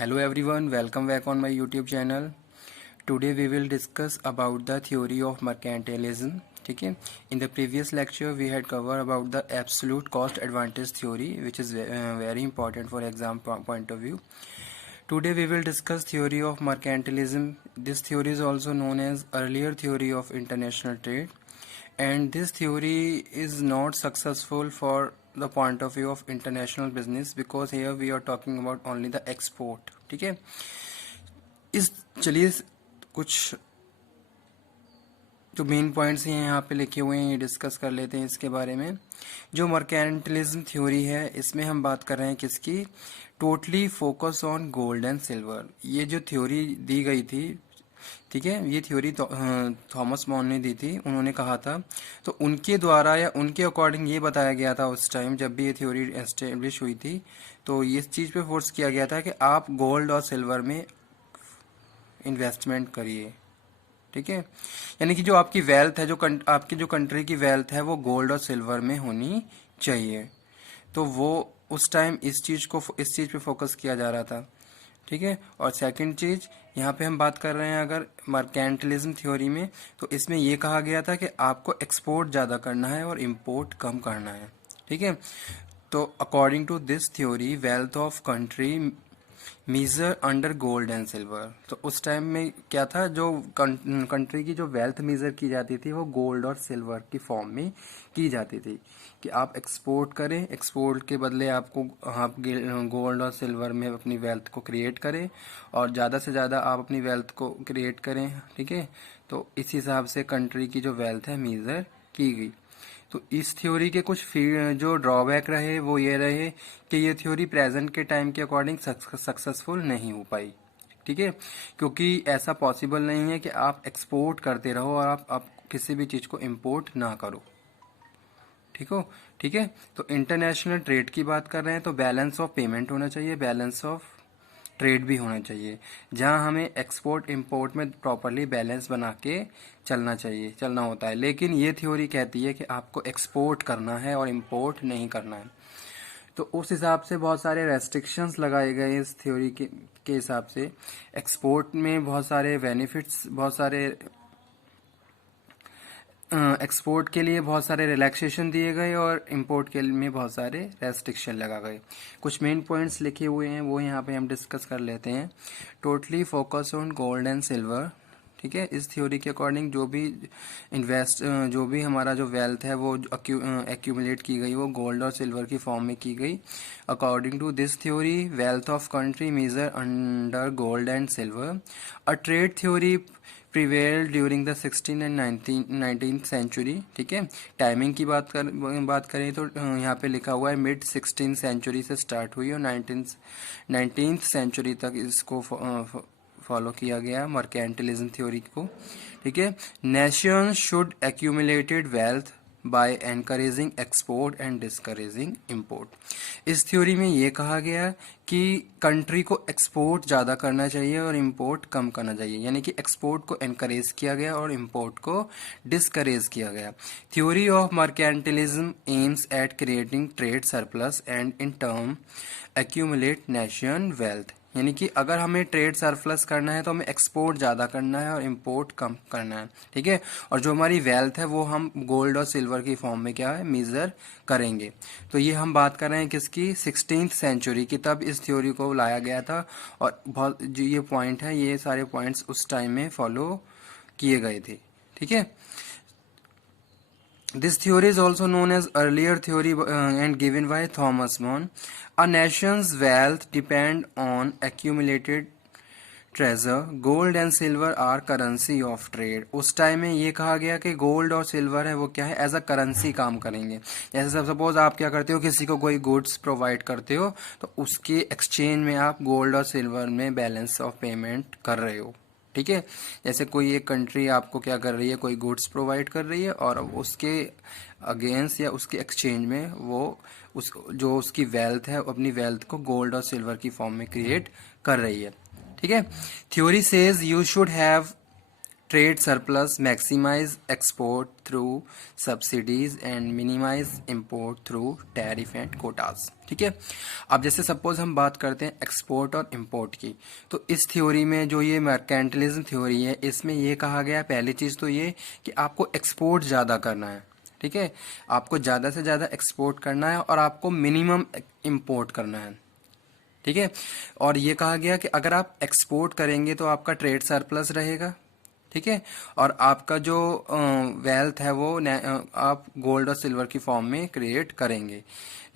Hello everyone, welcome back on my YouTube channel. Today we will discuss about the theory of mercantilism. ठीक है. In the previous lecture we had covered about the absolute cost advantage theory, which is very important for exam point of view. Today we will discuss theory of mercantilism. This theory is also known as earlier theory of international trade, and this theory is not successful for the point of view of international business because here we are talking about only the export. ठीक है. इस चलिए कुछ जो main points हैं यहाँ पे लिखे हुए हैं ये डिस्कस कर लेते हैं इसके बारे में. जो मर्केंटिलिज्म थ्योरी है इसमें हम बात कर रहे हैं किसकी, totally focus on gold and silver. ये जो थ्योरी दी गई थी, ठीक है, ये थ्योरी थॉमस मॉन ने दी थी, उन्होंने कहा था. तो उनके द्वारा या उनके अकॉर्डिंग ये बताया गया था उस टाइम जब भी ये थ्योरी एस्टेब्लिश हुई थी. तो इस चीज़ पे फोर्स किया गया था कि आप गोल्ड और सिल्वर में इन्वेस्टमेंट करिए. ठीक है, यानी कि जो आपकी वेल्थ है, जो आपकी जो कंट्री की वेल्थ है वो गोल्ड और सिल्वर में होनी चाहिए. तो वो उस टाइम इस चीज़ पे फोकस किया जा रहा था. ठीक है. और सेकंड चीज यहाँ पे हम बात कर रहे हैं अगर मर्केंटिलिज्म थ्योरी में, तो इसमें यह कहा गया था कि आपको एक्सपोर्ट ज़्यादा करना है और इंपोर्ट कम करना है. ठीक है. तो according to this theory wealth of country measure under gold and silver. तो उस टाइम में क्या था, जो कंट्री की जो वेल्थ मेजर की जाती थी वो गोल्ड और सिल्वर की फॉर्म में की जाती थी कि आप एक्सपोर्ट करें, एक्सपोर्ट के बदले आपको आप गोल्ड और सिल्वर में अपनी वेल्थ को क्रिएट करें और ज़्यादा से ज़्यादा आप अपनी वेल्थ को क्रिएट करें. ठीक है. तो इस हिसाब से कंट्री की जो वेल्थ है मेजर की गई. तो इस थ्योरी के कुछ जो ड्रॉबैक रहे वो ये रहे कि ये थ्योरी प्रेजेंट के टाइम के अकॉर्डिंग सक्सेसफुल नहीं हो पाई. ठीक है, क्योंकि ऐसा पॉसिबल नहीं है कि आप एक्सपोर्ट करते रहो और आप किसी भी चीज़ को इंपोर्ट ना करो. ठीक है. तो इंटरनेशनल ट्रेड की बात कर रहे हैं तो बैलेंस ऑफ पेमेंट होना चाहिए, बैलेंस ऑफ ट्रेड भी होना चाहिए, जहां हमें एक्सपोर्ट इंपोर्ट में प्रॉपरली बैलेंस बना के चलना होता है. लेकिन ये थ्योरी कहती है कि आपको एक्सपोर्ट करना है और इंपोर्ट नहीं करना है. तो उस हिसाब से बहुत सारे रेस्ट्रिक्शंस लगाए गए इस थ्योरी के हिसाब से. एक्सपोर्ट में बहुत सारे बेनिफिट्स, बहुत सारे एक्सपोर्ट के लिए बहुत सारे रिलैक्सेशन दिए गए और इंपोर्ट के लिए में बहुत सारे रेस्ट्रिक्शन लगा गए. कुछ मेन पॉइंट्स लिखे हुए हैं वो यहाँ पे हम डिस्कस कर लेते हैं. Totally focus on gold and silver. ठीक है. इस थ्योरी के अकॉर्डिंग जो भी हमारा जो वेल्थ है वो एक्यूमुलेट की गई वो गोल्ड और सिल्वर की फॉर्म में की गई. According to this theory wealth of country measure under gold and silver. A trade theory prevail during the 16 and 19th century. ठीक है. टाइमिंग की बात करें तो यहाँ पे लिखा हुआ है मिड 16th सेंचुरी से स्टार्ट हुई और 19th सेंचुरी तक इसको फॉलो किया गया मर्केंटिलिज्म थ्योरी को. ठीक है. Nations should accumulated wealth by encouraging export and discouraging import. इस थ्योरी में ये कहा गया कि कंट्री को एक्सपोर्ट ज़्यादा करना चाहिए और इंपोर्ट कम करना चाहिए, यानी कि एक्सपोर्ट को एनकरेज किया गया और इंपोर्ट को डिस्करेज किया गया. Theory of mercantilism aims at creating trade surplus and in term accumulate nation wealth. यानी कि अगर हमें ट्रेड सरप्लस करना है तो हमें एक्सपोर्ट ज़्यादा करना है और इंपोर्ट कम करना है. ठीक है. और जो हमारी वेल्थ है वो हम गोल्ड और सिल्वर की फॉर्म में क्या है मेजर करेंगे. तो ये हम बात कर रहे हैं किसकी, 16th सेंचुरी की. तब इस थ्योरी को लाया गया था और बहुत जो ये पॉइंट है ये सारे पॉइंट्स उस टाइम में फॉलो किए गए थे. ठीक है. This theory is also known as earlier theory and given by Thomas More. A nation's wealth depend on accumulated treasure. Gold and silver are currency of trade. उस टाइम में ये कहा गया कि गोल्ड और सिल्वर है वो क्या है, एज अ करेंसी काम करेंगे. जैसे सपोज आप क्या करते हो, किसी को कोई गुड्स प्रोवाइड करते हो तो उसके एक्सचेंज में आप गोल्ड और सिल्वर में बैलेंस ऑफ पेमेंट कर रहे हो. ठीक है. जैसे कोई एक कंट्री आपको क्या कर रही है, कोई गुड्स प्रोवाइड कर रही है और उसके अगेंस्ट या उसके एक्सचेंज में वो जो उसकी वेल्थ है अपनी वेल्थ को गोल्ड और सिल्वर की फॉर्म में क्रिएट कर रही है. ठीक है. Theory says you should have trade surplus maximize export through subsidies and minimize import through tariff and quotas. ठीक है, अब जैसे सपोज हम बात करते हैं एक्सपोर्ट और इंपोर्ट की, तो इस थ्योरी में जो ये मर्केंटलिज्म थ्योरी है, इसमें ये कहा गया पहली चीज तो ये कि आपको एक्सपोर्ट ज्यादा करना है। ठीक है, आपको ज्यादा से ज्यादा एक्सपोर्ट करना है और आपको मिनिमम इंपोर्ट करना है। ठीक है, और ये कहा गया कि अगर आप एक्सपोर्ट करेंगे तो आपका ट्रेड सरप्लस रहेगा। ठीक है, और आपका जो वेल्थ है वो आप गोल्ड और सिल्वर की फॉर्म में क्रिएट करेंगे।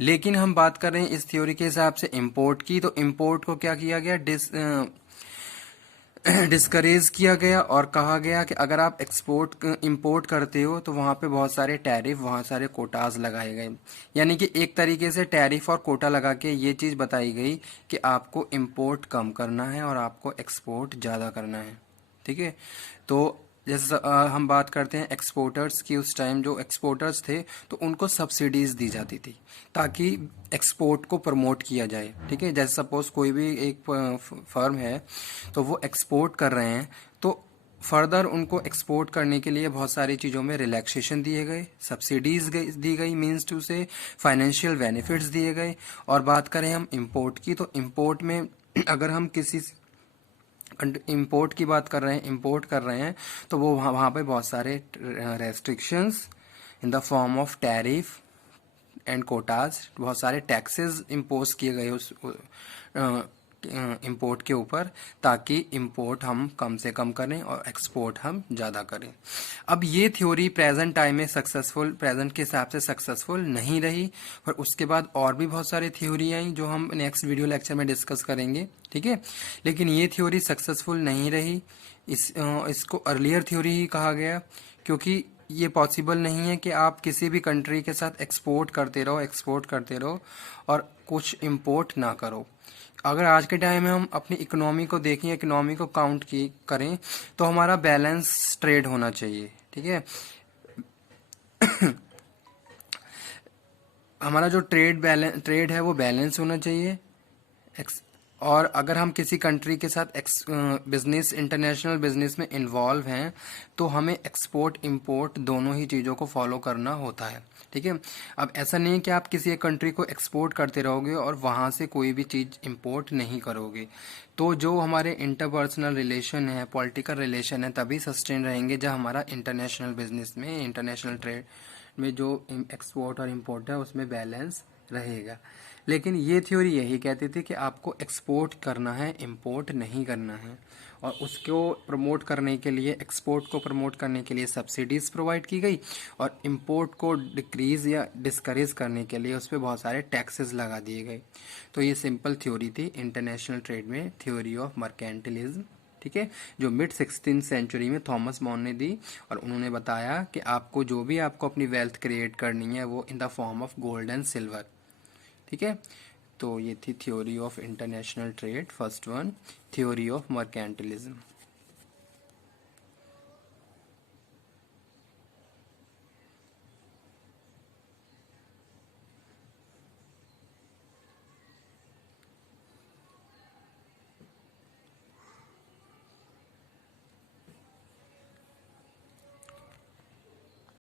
लेकिन हम बात कर रहे हैं इस थ्योरी के हिसाब से इंपोर्ट की, तो इंपोर्ट को क्या किया गया, डिस्करेज किया गया और कहा गया कि अगर आप एक्सपोर्ट इंपोर्ट करते हो तो वहां पे बहुत सारे टैरिफ, बहुत सारे कोटाज लगाए गए। यानी कि एक तरीके से टैरिफ और कोटा लगा के ये चीज बताई गई कि आपको इंपोर्ट कम करना है और आपको एक्सपोर्ट ज्यादा करना है। ठीक है, तो जैसे हम बात करते हैं एक्सपोर्टर्स की, उस टाइम जो एक्सपोर्टर्स थे तो उनको सब्सिडीज दी जाती थी ताकि एक्सपोर्ट को प्रमोट किया जाए। ठीक है, जैसे सपोज कोई भी एक फर्म है तो वो एक्सपोर्ट कर रहे हैं, तो फर्दर उनको एक्सपोर्ट करने के लिए बहुत सारी चीज़ों में रिलैक्सेशन दिए गए, सब्सिडीज दी गई, मीन्स टू से फाइनेंशियल बेनिफिट्स दिए गए। और बात करें हम इंपोर्ट की, तो इंपोर्ट में अगर हम किसी इंपोर्ट की बात कर रहे हैं, इंपोर्ट कर रहे हैं, तो वो वहाँ पे बहुत सारे restrictions in the form of tariff and Kota's, बहुत सारे टैक्सेस इम्पोज किए गए उस इंपोर्ट के ऊपर, ताकि इंपोर्ट हम कम से कम करें और एक्सपोर्ट हम ज़्यादा करें। अब ये थ्योरी प्रेजेंट टाइम में सक्सेसफुल, प्रेजेंट के हिसाब से सक्सेसफुल नहीं रही, पर उसके बाद और भी बहुत सारी थ्योरी आई जो हम नेक्स्ट वीडियो लेक्चर में डिस्कस करेंगे। ठीक है, लेकिन ये थ्योरी सक्सेसफुल नहीं रही। इसको अर्लियर थ्योरी ही कहा गया, क्योंकि ये पॉसिबल नहीं है कि आप किसी भी कंट्री के साथ एक्सपोर्ट करते रहो और कुछ इंपोर्ट ना करो। अगर आज के टाइम में हम अपनी इकोनॉमी को देखें, इकोनॉमी को काउंट करें, तो हमारा बैलेंस ट्रेड होना चाहिए। ठीक है, हमारा जो ट्रेड है वो बैलेंस होना चाहिए। और अगर हम किसी कंट्री के साथ बिजनेस, इंटरनेशनल बिजनेस में इन्वॉल्व हैं, तो हमें एक्सपोर्ट इंपोर्ट दोनों ही चीज़ों को फॉलो करना होता है। ठीक है, अब ऐसा नहीं है कि आप किसी एक कंट्री को एक्सपोर्ट करते रहोगे और वहाँ से कोई भी चीज़ इंपोर्ट नहीं करोगे। तो जो हमारे इंटरपर्सनल रिलेशन है, पॉलिटिकल रिलेशन है, तभी सस्टेन रहेंगे जब हमारा इंटरनेशनल बिजनेस में, इंटरनेशनल ट्रेड में जो एक्सपोर्ट और इंपोर्ट है उसमें बैलेंस रहेगा। लेकिन ये थ्योरी यही कहती थी कि आपको एक्सपोर्ट करना है, इंपोर्ट नहीं करना है। और उसको प्रमोट करने के लिए, एक्सपोर्ट को प्रमोट करने के लिए सब्सिडीज प्रोवाइड की गई, और इंपोर्ट को डिक्रीज या डिस्करेज करने के लिए उस पर बहुत सारे टैक्सेस लगा दिए गए। तो ये सिंपल थ्योरी थी इंटरनेशनल ट्रेड में, थ्योरी ऑफ मर्केंटिलिज्म। ठीक है, जो मिड 16th सेंचुरी में थॉमस मॉन ने दी, और उन्होंने बताया कि आपको जो भी आपको अपनी वेल्थ क्रिएट करनी है वो in the form of gold and silver. ठीक है, तो ये थी theory of international trade, first one, theory of mercantilism.